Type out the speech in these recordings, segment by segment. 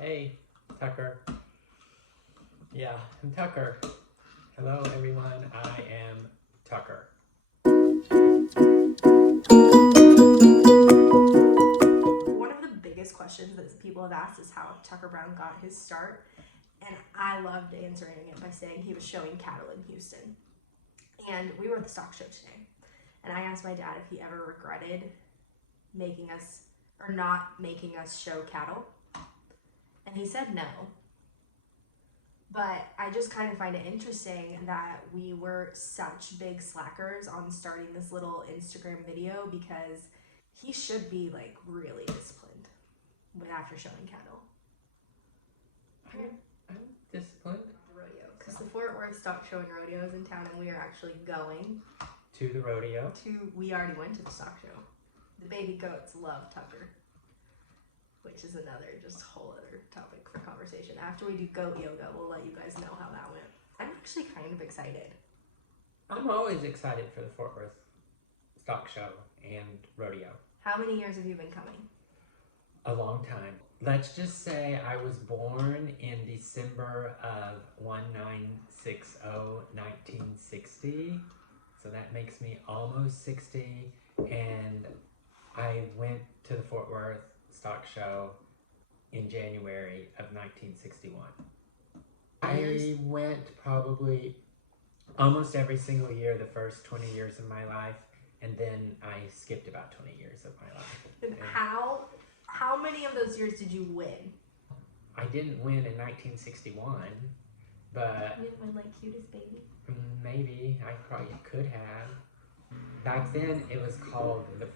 Hey, Tucker. Yeah, I'm Tucker. Hello, everyone. I am Tucker. One of the biggest questions that people have asked is how Tucker Brown got his start, and I loved answering it by saying he was showing cattle in Houston. And we were at the stock show today, and I asked my dad if he ever regretted making us or not making us show cattle, and he said no. But I just kind of find it interesting that we were such big slackers on starting this little Instagram video, because he should be like really disciplined after showing cattle. I'm disciplined. Rodeo, because the Fort Worth stock show and rodeo is in town, and we are actually going To the rodeo. we already went to the stock show. The baby goats love Tucker, which is another just whole other topic for conversation. After we do goat yoga, we'll let you guys know how that went. I'm actually kind of excited. I'm always excited for the Fort Worth stock show and rodeo. How many years have you been coming? A long time. Let's just say I was born in December of 1960. So that makes me almost 60. And I went to the Fort Worth stock show in January of 1961. I went probably almost every single year the first 20 years of my life, and then I skipped about 20 years of my life. And how many of those years did you win? I didn't win in 1961, but You didn't win like cutest baby? maybe I probably could have. Back then it was called the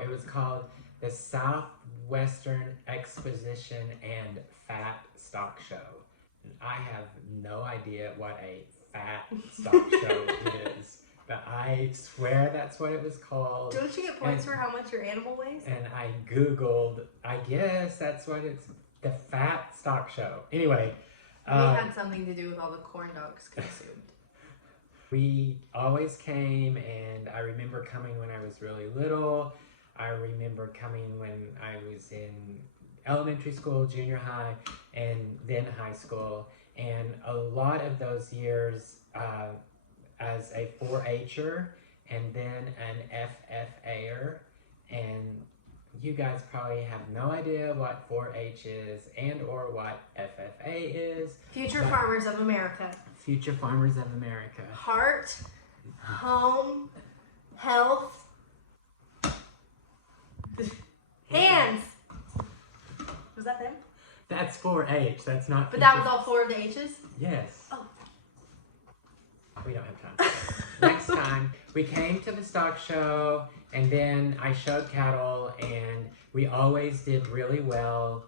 it was called the Southwestern Exposition and Fat Stock Show. And I have no idea what a fat stock show is, but I swear that's what it was called. Don't you get points for how much your animal weighs? And I Googled, I guess that's what it's, the fat stock show. Anyway. We had something to do with all the corn dogs consumed. We always came, and I remember coming when I was really little. I remember coming when I was in elementary school, junior high, and then high school. And a lot of those years as a 4-H'er and then an FFA'er. And you guys probably have no idea what 4-H is and or what FFA is. Future Farmers of America. Future Farmers of America. Heart, home, health, hands. Was that them? That's 4-H. That's not. But that was all 4 of the H's? Yes. Oh. We don't have time. Next time, we came to the stock show, and then I showed cattle, and we always did really well.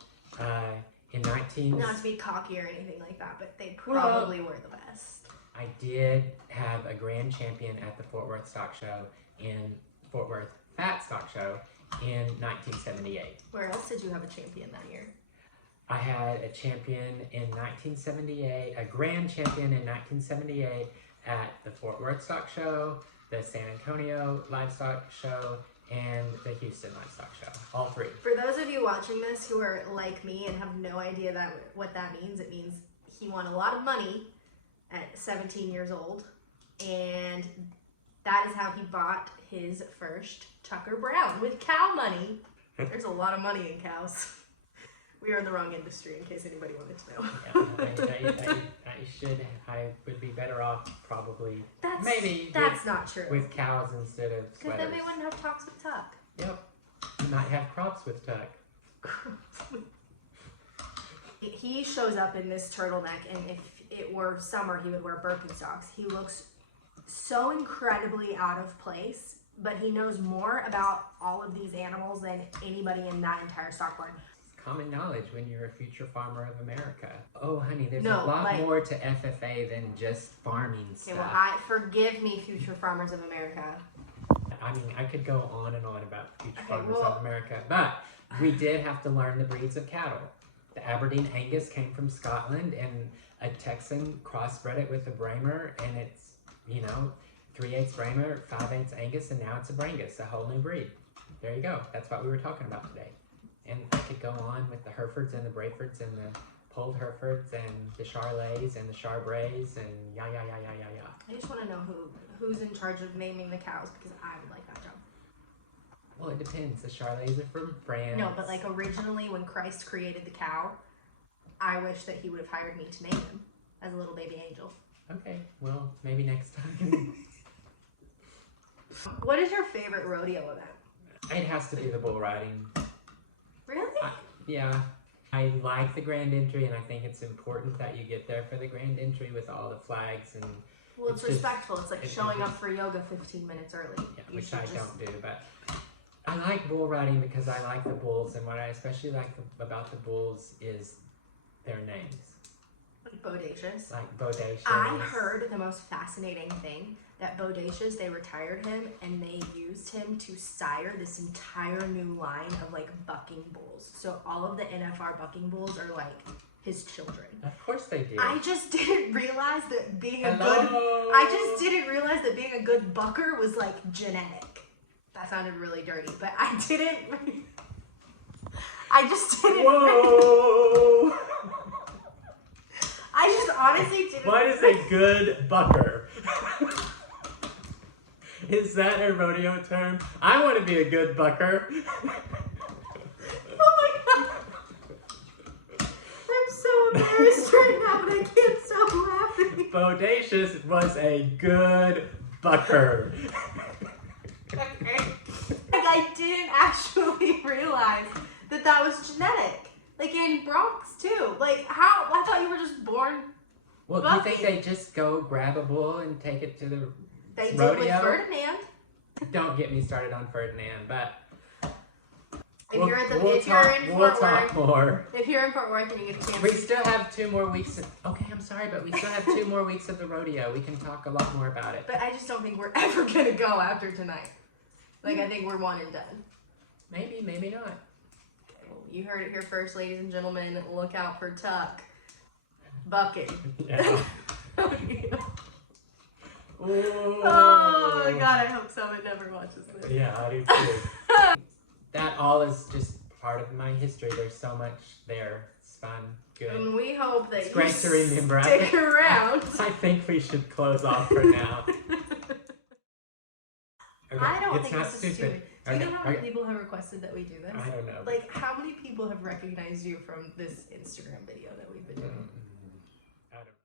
In 19... Not to be cocky or anything like that, but they probably were the best. I did have a grand champion at the Fort Worth Stock Show in Fort Worth Fat Stock Show in 1978. Where else did you have a champion that year? I had a champion in 1978, a grand champion in 1978 at the Fort Worth Stock Show, the San Antonio Livestock Show, and the Houston Livestock Show. All 3. For those of you watching this who are like me and have no idea what that means, it means he won a lot of money at 17 years old, and that is how he bought his first Tucker Brown, with cow money. There's a lot of money in cows. We are in the wrong industry, in case anybody wanted to know. I would be better off probably, That's not true. with cows instead of Because sweaters. then we wouldn't have talks with Tuck. Yep. You might have crops with Tuck. He shows up in this turtleneck, and if it were summer, he would wear Birkenstocks. He looks so incredibly out of place, but he knows more about all of these animals than anybody in that entire stock barn. Common knowledge when you're a future farmer of America. Oh, honey, there's a lot more to FFA than just farming stuff. Okay, well, forgive me, Future Farmers of America. I mean, I could go on and on about future farmers of America, but we did have to learn the breeds of cattle. The Aberdeen Angus came from Scotland, and a Texan crossbred it with a Bramer, and it's, 3/8 Bramer, 5/8 Angus, and now it's a Brangus, a whole new breed. There you go. That's what we were talking about today. And I could go on with the Herefords and the Brafords and the Polled Herefords and the Charleys and the Charbrais and yeah. I just want to know who's in charge of naming the cows because I would like that job. Well, it depends. The Charleys are from France. No, but like originally when Christ created the cow, I wish that he would have hired me to name him as a little baby angel. Okay, well, maybe next time. What is your favorite rodeo event? It has to be the bull riding. Really? Yeah. I like the grand entry, and I think it's important that you get there for the grand entry with all the flags and. Well, it's respectful. It's like showing up for yoga 15 minutes early. Yeah, which I don't do, but I like bull riding because I like the bulls, and what I especially like about the bulls is their names. Like Bodacious. Like Bodacious. I heard the most fascinating thing that Bodacious, they retired him and they used him to sire this entire new line of like bucking bulls. So all of the NFR bucking bulls are like his children. Of course they do. I just didn't realize that being a good bucker was like genetic. That sounded really dirty, but I just didn't. Whoa! I just honestly didn't. What is a good bucker? Is that a rodeo term? I want to be a good bucker. Oh my god. I'm so embarrassed right now, but I can't stop laughing. Bodacious was a good bucker. Okay. Like I didn't actually realize that was genetic. Like in Bronx too. Like how? I thought you were just born. Well, do you think they just go grab a bull and take it to the They rodeo? did with Ferdinand. Don't get me started on Ferdinand, but If you're in Fort Worth and you get a chance. We still have 2 more weeks. Okay, I'm sorry, but we still have 2 more weeks of the rodeo. We can talk a lot more about it. But I just don't think we're ever gonna go after tonight. Like I think we're one and done. Maybe, maybe not. Okay, well, you heard it here first, ladies and gentlemen. Look out for Tuck bucking. Yeah. Oh god, I hope someone never watches this. Yeah, I do too. That all is just part of my history. There's so much there. It's fun, good. And we hope that It's great to remember. Stick around. I think we should close off for now. Okay, I don't it's think not this is stupid. Do you know how many people have requested that we do this? I don't know. Like, how many people have recognized you from this Instagram video that we've been doing?